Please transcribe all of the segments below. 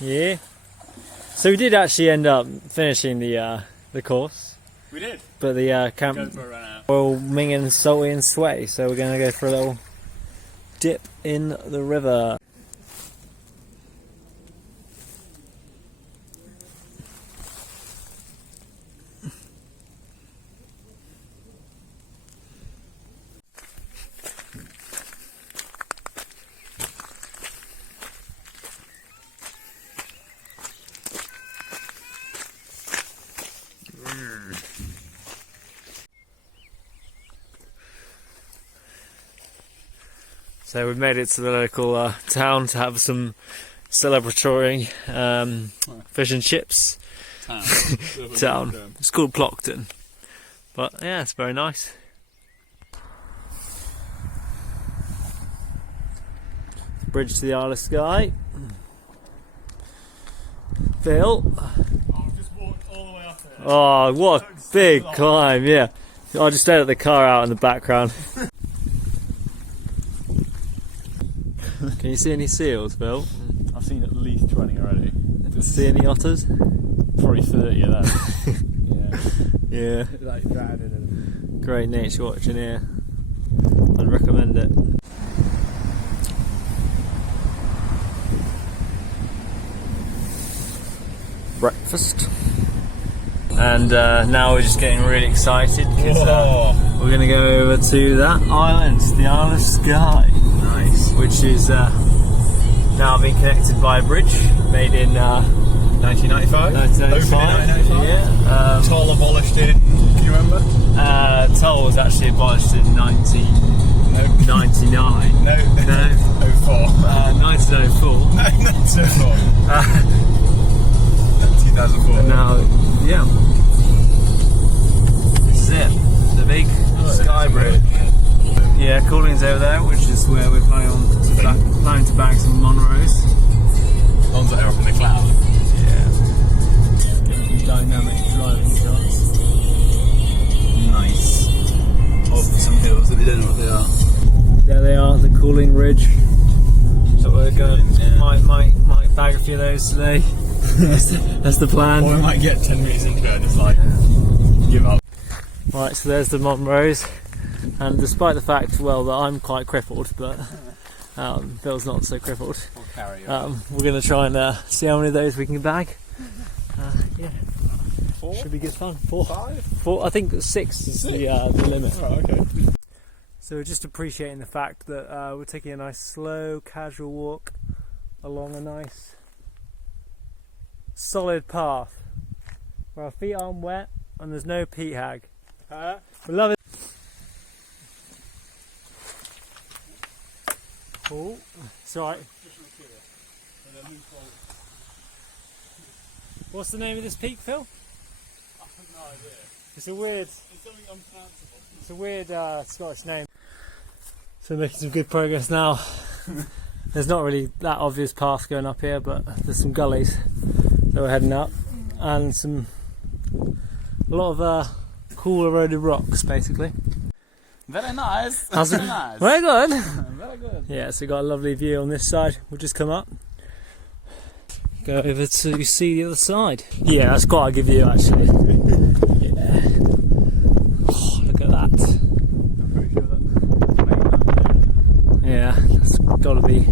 Yeah. So we did actually end up finishing the course. We did. But the camp all minging, salty and sweaty, so we're going to go for a little dip in the river. So we made it to the local town to have some celebratory fish and chips. Town. It's called Plockton. But yeah, it's very nice. Bridge to the Isle of Skye. Phil. I've just walked all the way up here. Oh, what a big climb, yeah. I just edit the car out in the background. Can you see any seals, Phil? I've seen at least 20 already. See any otters? Probably 30 of them. Yeah. Like drowning in them. Great nature watching here. I'd recommend it. Breakfast. And now we're just getting really excited because we're going to go over to that island, the Isle of Skye. Nice. Which is now being connected by a bridge made in 1995? 1995. Yeah. Toll abolished in, can you remember? Toll was actually abolished in 1999. No. No. 04. 1904. No, 1904. 2004. And now, yeah. This is it. The big Skye Bridge. Yeah, Cooling's over there, which is where we're planning to bag some Monroes. Ones that are up in the cloud. Yeah. Getting dynamic driving shots. Nice. Of some hills that we don't know what they are. There they are, the Cooling Ridge. So we're going might bag a few of those today. That's the plan. Or we might get 10 metres into it and just like give up. Right, so there's the Monroes. And despite the fact, well, that I'm quite crippled, but Phil's not so crippled. We'll carry We're going to try and see how many of those we can bag. Yeah. 4? Should be good fun. 4? 5? 4? I think 6 is the limit. Oh, okay. So we're just appreciating the fact that we're taking a nice slow, casual walk along a nice, solid path where our feet aren't wet and there's no peat hag. We love it. Oh, it's alright. What's the name of this peak, Phil? I have no idea. It's a weird. It's something unpronounceable. It's a weird Scottish name. So we're making some good progress now. There's not really that obvious path going up here, but there's some gullies that we're heading up, and a lot of cool eroded rocks, basically. Very nice. How's it? Very nice. Very good. Very good. Yeah, so we've got a lovely view on this side. We'll just come up, go over to see the other side. Yeah, that's quite a good view actually. Yeah. Oh, look at that. I'm pretty sure that. Yeah, that's got to be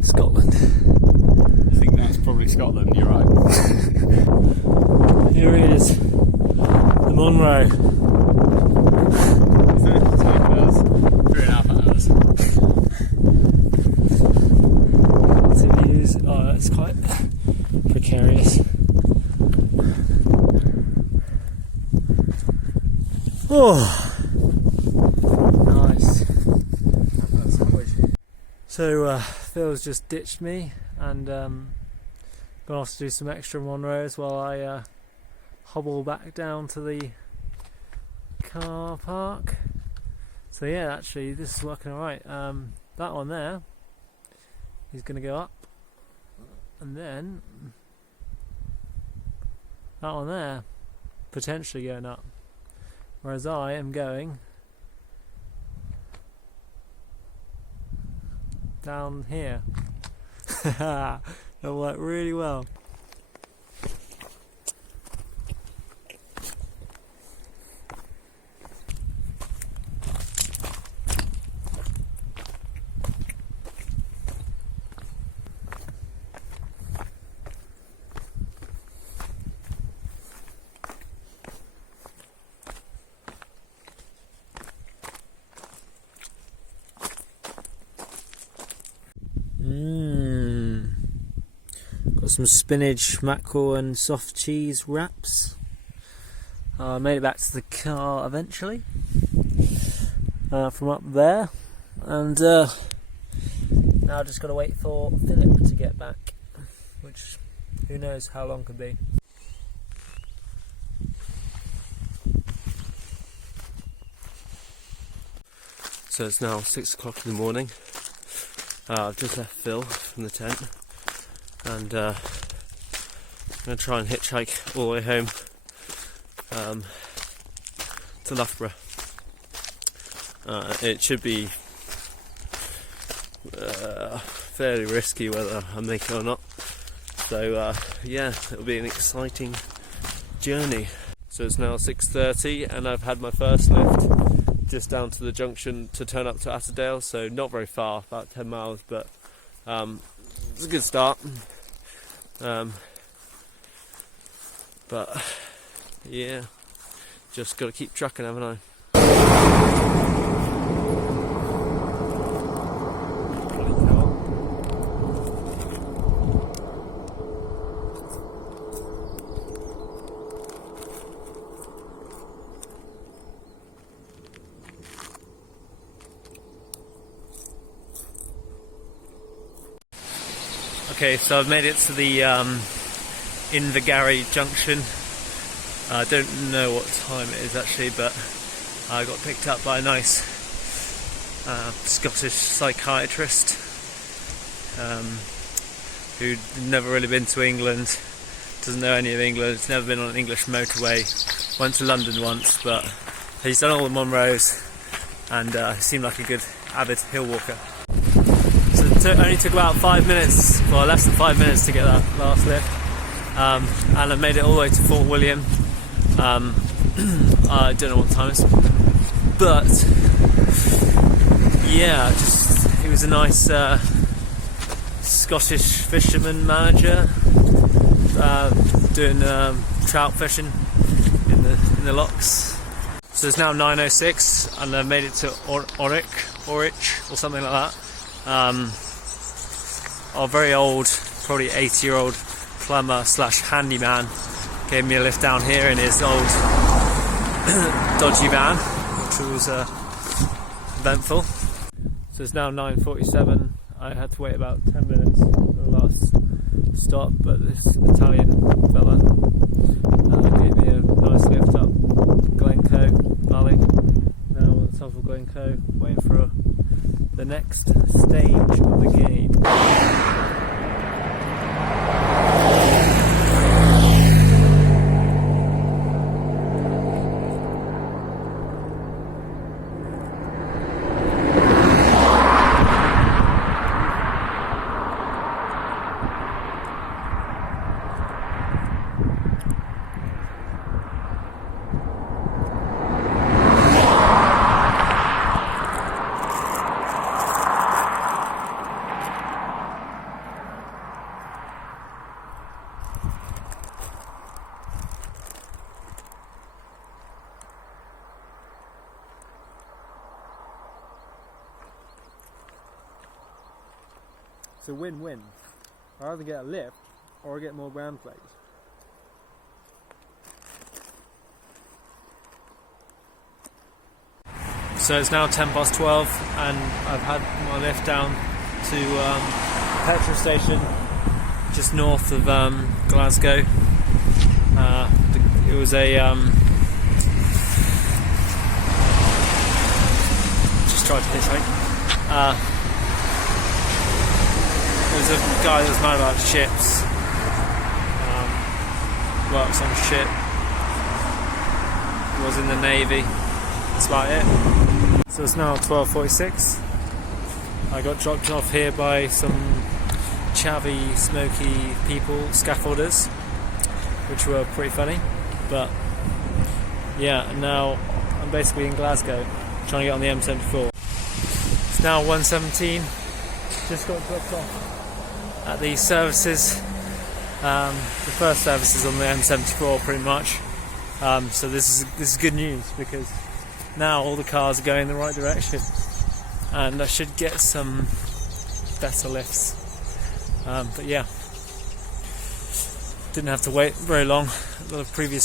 Scotland. I think that's probably Scotland, you're right. Here it is, the Monroe. 3.5 hours. The views, oh, that's quite precarious. Oh, nice. So Phil's just ditched me and gone off to do some extra Monroes while I hobble back down to the car park. So yeah, actually this is working alright. That one there is going to go up, and then that one there potentially going up, whereas I am going down here. It'll work really well. Got some spinach, mackerel and soft cheese wraps. I made it back to the car eventually from up there, and now I've just got to wait for Philip to get back, which who knows how long could be. So it's now 6 o'clock in the morning. I've just left Phil from the tent, and I'm going to try and hitchhike all the way home to Loughborough. It should be fairly risky whether I make it or not. So yeah, it'll be an exciting journey. So it's now 6:30 and I've had my first lift just down to the junction to turn up to Atterdale, so not very far, about 10 miles, but it's a good start. But yeah, just got to keep trucking, haven't I? Okay, so I've made it to the Invergarry junction. I don't know what time it is actually, but I got picked up by a nice Scottish psychiatrist who'd never really been to England, doesn't know any of England, has never been on an English motorway, went to London once, but he's done all the Monroes and seemed like a good avid hill walker. So it only took about 5 minutes, well less than 5 minutes to get that last lift, and I made it all the way to Fort William. I don't know what time it is, but yeah, he was a nice Scottish fisherman manager, doing trout fishing in the lochs. So it's now 9:06 and I've made it to Orich or something like that. Our very old, probably 80-year-old plumber / handyman gave me a lift down here in his old dodgy van, which was eventful. So it's now 9:47. I had to wait about 10 minutes for the last stop, but this Italian fella gave me a nice lift up Glencoe Valley. Now we're at the top of Glencoe, waiting for the next stage of the game. It's a win-win. I either get a lift or I get more brand plates. So it's now 12:10 and I've had my lift down to the petrol station just north of Glasgow. It was a just tried to hitchhike. There was a guy that was mad about ships, works on a ship, was in the Navy, that's about it. So it's now 12:46. I got dropped off here by some chavvy, smoky people, scaffolders, which were pretty funny. But yeah, now I'm basically in Glasgow, trying to get on the M74. It's now 1:17. Just got dropped off at the services. The first services on the M74, pretty much. So this is good news, because now all the cars are going in the right direction, and I should get some better lifts. But yeah, didn't have to wait very long at the previous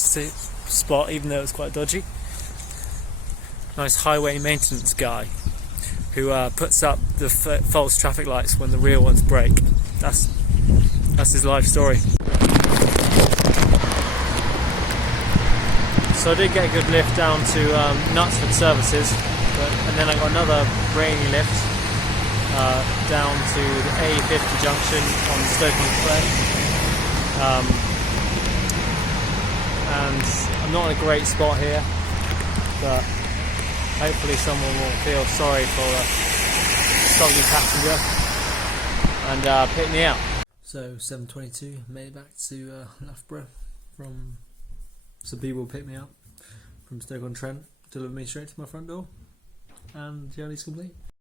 spot, even though it was quite dodgy. Nice highway maintenance guy who puts up the false traffic lights when the real ones break. That's his life story. So I did get a good lift down to Knutsford services, and then I got another rainy lift down to the A50 junction on Stoke-on-Trent. And I'm not in a great spot here, but hopefully someone will feel sorry for a soggy passenger and pick me up. So 7:22, made it back to Loughborough. From some people picked me up from Stoke-on-Trent, delivered me straight to my front door, and journey's complete.